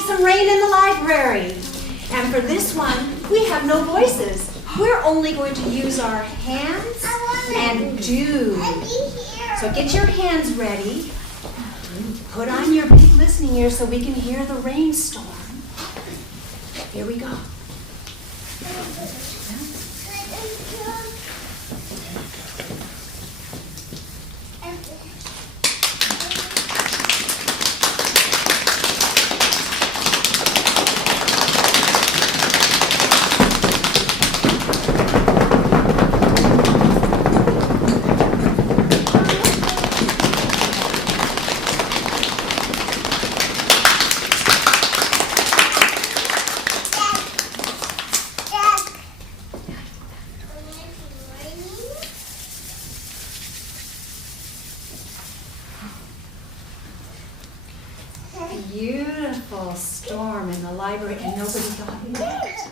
make some rain in the library. And for this one, we have no voices. We're only going to use our hands and do. So get your hands ready. Put on your big listening ears so we can hear the rainstorm. Here we go. Beautiful storm in the library, and nobody got hurt.